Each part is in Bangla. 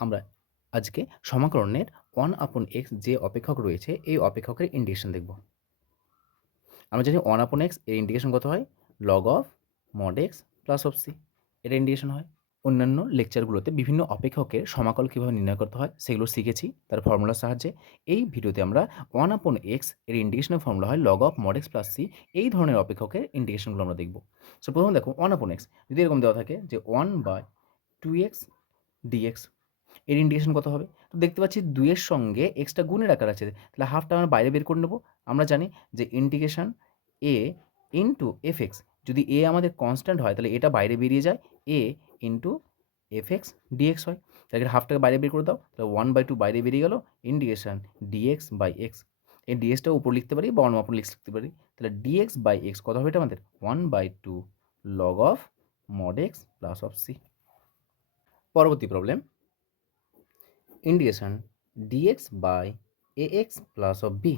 আমরা আজকে সমাকলনের ওয়ান আপন এক্স যে অপেক্ষক রয়েছে, এই অপেক্ষকের ইন্ডিকেশন দেখব। আমরা জানি ওয়ান আপন এক্সের ইন্ডিকেশন কত হয়? Log of mod x plus of C এটা ইন্ডিকেশন হয়। অন্যান্য লেকচারগুলোতে বিভিন্ন অপেক্ষকের সমাকল কীভাবে নির্ণয় করতে হয়, সেগুলো শিখেছি, তার ফর্মুলার সাহায্যে। এই ভিডিওতে আমরা ওয়ান আপন এক্সের ইন্ডিকেশনের ফর্মুলা হয় log of mod x plus C এই ধরনের অপেক্ষকের ইন্ডিকেশনগুলো আমরা দেখব। সো প্রথম দেখো ওয়ান আপন এক্স যদি এরকম দেওয়া থাকে যে one by two x dx এর ইন্ডিকেশন কত হবে? তো দেখতে পাচ্ছি দুইয়ের সঙ্গে এক্সটা গুণের আকার আছে। তাহলে হাফটা আমরা বাইরে বের করে নেব। আমরা জানি যে integration a into f x যদি এ আমাদের কনস্ট্যান্ট হয়, তাহলে এটা বাইরে বেরিয়ে যায়। A into f x dx হয়। তাহলে হাফটাকে বাইরে বের করে দাও। তাহলে ওয়ান বাই টু বাইরে বেরিয়ে গেল। ইন্টিগ্রেশন ডিএক্স বাই এক্স এই ডিএক্সটা উপর লিখতে পারি বা অন্য অপর লিখতে পারি। তাহলে ডিএক্স বাই এক্স কত হবে এটা আমাদের? One by two log of mod x plus of C পরবর্তী problem integration dx by a x plus of b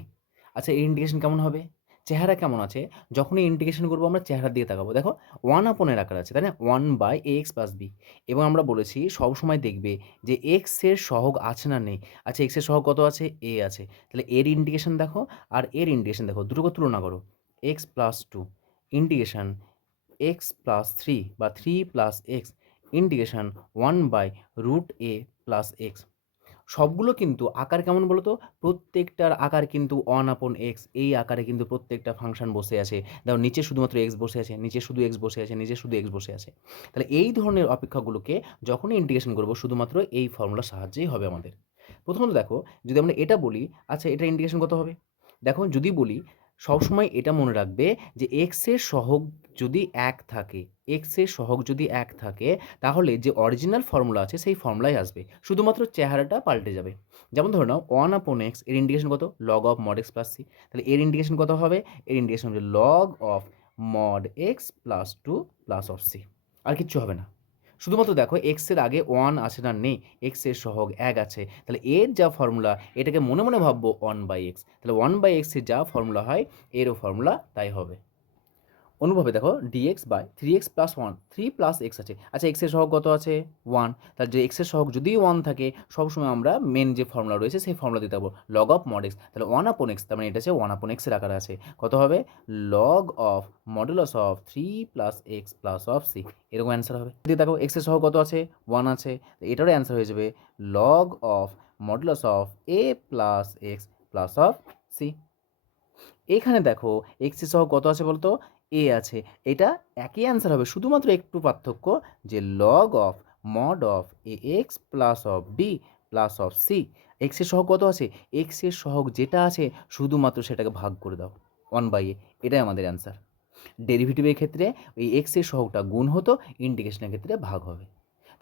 আচ্ছা এই ইন্ডিকেশন কেমন হবে? চেহারা কেমন আছে? যখনই ইন্টিগ্রেশন করব, আমরা চেহারার দিকে তাকাবো। দেখো ওয়ান আপনের আকার আছে, তাই না? One by a x plus b এবং আমরা বলেছি সবসময় দেখবে যে এক্সের সহগ আছে না নেই। আচ্ছা এক্সের সহগ কত আছে? এ আছে। তাহলে এর ইন্ডিকেশন দেখো আর এর ইন্ডিকেশন দেখো, দুটোকে তুলনা করো। X plus two integration x plus three বা three plus x integration one by root a plus x সবগুলো কিন্তু আকার কেমন বলো তো প্রত্যেকটার আকার কিন্তু ওয়ান আপন এক্স এই আকারে কিন্তু প্রত্যেকটা ফাংশন বসে আছে। দেখো নিচে শুধুমাত্র এক্স বসে আছে, নিচে শুধু এক্স বসে আছে, নিচে শুধু এক্স বসে আছে। তাহলে এই ধরনের অপেক্ষাগুলোকে যখনই ইন্টিগ্রেশন করব, শুধুমাত্র এই ফর্মুলার সাহায্যেই হবে আমাদের। প্রথমত দেখো, যদি আমরা এটা বলি আচ্ছা এটা ইন্টিগ্রেশন কত হবে? দেখো, যদি বলি, সবসময় এটা মনে রাখবে যে এক্সের সহগ যদি এক থাকে এক্সের সহগ যদি এক থাকে, তাহলে যে অরিজিনাল ফর্মুলা আছে, সেই ফর্মুলাই আসবে। শুধুমাত্র চেহারাটা পাল্টে যাবে। যেমন ধরে নাও ওয়ান আপন এক্সের ইন্ডিকেশন কত? Log of mod x plus C তাহলে এর ইন্ডিকেশন কত হবে? এর ইন্ডিকেশন হবে log of mod x plus two plus of C আর কিচ্ছু হবে না। শুধুমাত্র দেখো এক্সের আগে ওয়ান আছে না নেই এক্সের সহগ এক আছে। তাহলে এর যা ফর্মুলা এটাকে মনে মনে ভাববো ওয়ান বাই এক্স তাহলে ওয়ান বাই এক্সের যা ফর্মুলা হয়, এরও ফর্মুলা তাই হবে। অনুভবে দেখো dx by three x plus one three plus x আছে। আচ্ছা এক্সের সহগ কত আছে? ওয়ান তাহলে যে এক্সের সহগ যদি ওয়ান থাকে, সবসময় আমরা মেন যে ফর্মুলা রয়েছে, সেই ফর্মুলা দিতে পারব। লগ অফ মড এক্স তাহলে ওয়ান আপন এক্স তার মানে এটা হচ্ছে ওয়ান আপন এক্সের আকার আছে। কত হবে? Log of modulus of three plus x plus of C এরকম অ্যান্সার হবে। যদি দেখো এক্সের সহগ কত আছে? ওয়ান আছে। এটারও অ্যান্সার হয়ে যাবে log of modulus of a plus x plus of C এখানে দেখো এক্সের সহগ কত আছে বলতো? এ আছে। এটা একই অ্যান্সার হবে, শুধুমাত্র একটু পার্থক্য যে log of mod of a x plus of b plus of C এক্সের সহগ কত আছে? এক্সের সহগ যেটা আছে, শুধুমাত্র সেটাকে ভাগ করে দাও ওয়ান বাই এ এটাই আমাদের অ্যান্সার ডেরিভেটিভের ক্ষেত্রে ওই এক্সের সহগটা গুণ হতো ইন্ডিকেশনের ক্ষেত্রে ভাগ হবে।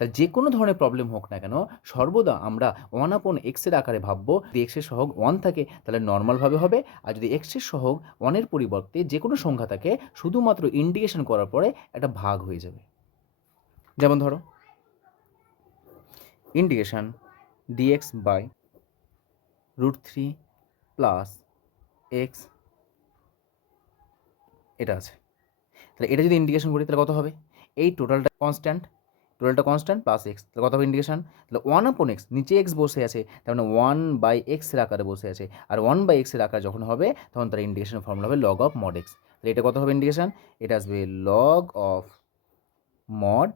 তাহলে যে কোনো ধরনের প্রবলেম হোক না কেন, সর্বদা আমরা ওয়ান আপন এক্সের আকারে ভাববো। যদি এক্সের সহগ ওয়ান থাকে, তাহলে নর্মালভাবে হবে। আর যদি এক্সের সহগ ওয়ানের পরিবর্তে যে কোনো সংখ্যা থাকে, শুধুমাত্র ইন্ডিকেশন করার পরে একটা ভাগ হয়ে যাবে। যেমন ধরো indication d x by root three plus x এটা আছে। তাহলে এটা যদি ইন্ডিকেশন করি, তাহলে কত হবে? এই টোটালটা কনস্ট্যান্ট টোটালটা কনস্ট্যান্ট প্লাস এক্স তাহলে কত হবে ইন্ডিকেশন তাহলে ওয়ান আপন এক্স নিচে এক্স বসে আছে, তার মানে ওয়ান বাই এক্সের আকারে বসে আছে। আর ওয়ান বাই এক্সের আকার যখন হবে, তখন তার ইন্ডিকেশন ফর্মুলা হবে লগ অফ মড এক্স তাহলে এটা কত হবে ইন্ডিকেশন এটা আসবে log of mod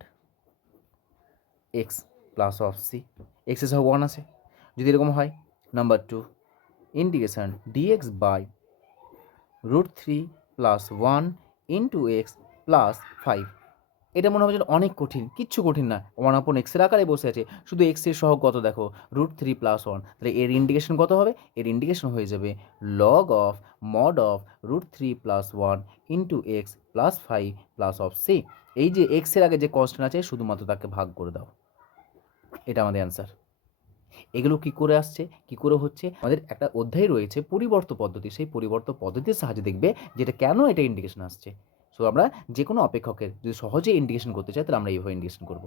x plus of c এক্সের সহ ওয়ান আছে। যদি এরকম হয় number two indication d x by root three plus one into x plus five এটা মনে হবে যেন অনেক কঠিন, কিচ্ছু কঠিন না। ওয়ান আপন এক্সের আকারে বসে আছে। শুধু এক্সের সহ কত দেখো? রুট থ্রি প্লাস ওয়ান তাহলে এর ইন্ডিকেশন কত হবে? এর ইন্ডিকেশন হয়ে যাবে log of mod of root three plus one into x plus five plus of c এই যে এক্সের আগে যে কনস্ট্যান্ট আছে, শুধুমাত্র তাকে ভাগ করে দাও। এটা আমাদের অ্যান্সার এগুলো কি করে আসছে? কি করে হচ্ছে? আমাদের একটা অধ্যায় রয়েছে পরিবর্ত পদ্ধতি। সেই পরিবর্ত পদ্ধতির সাহায্যে দেখবে যেটা কেন এটা ইন্ডিকেশন আসছে। সো আমরা যে কোনো অপেক্ষকের যদি সহজে ইন্ডিকেশন করতে চাই, তাহলে আমরা এইভাবে ইন্ডিকেশন করব।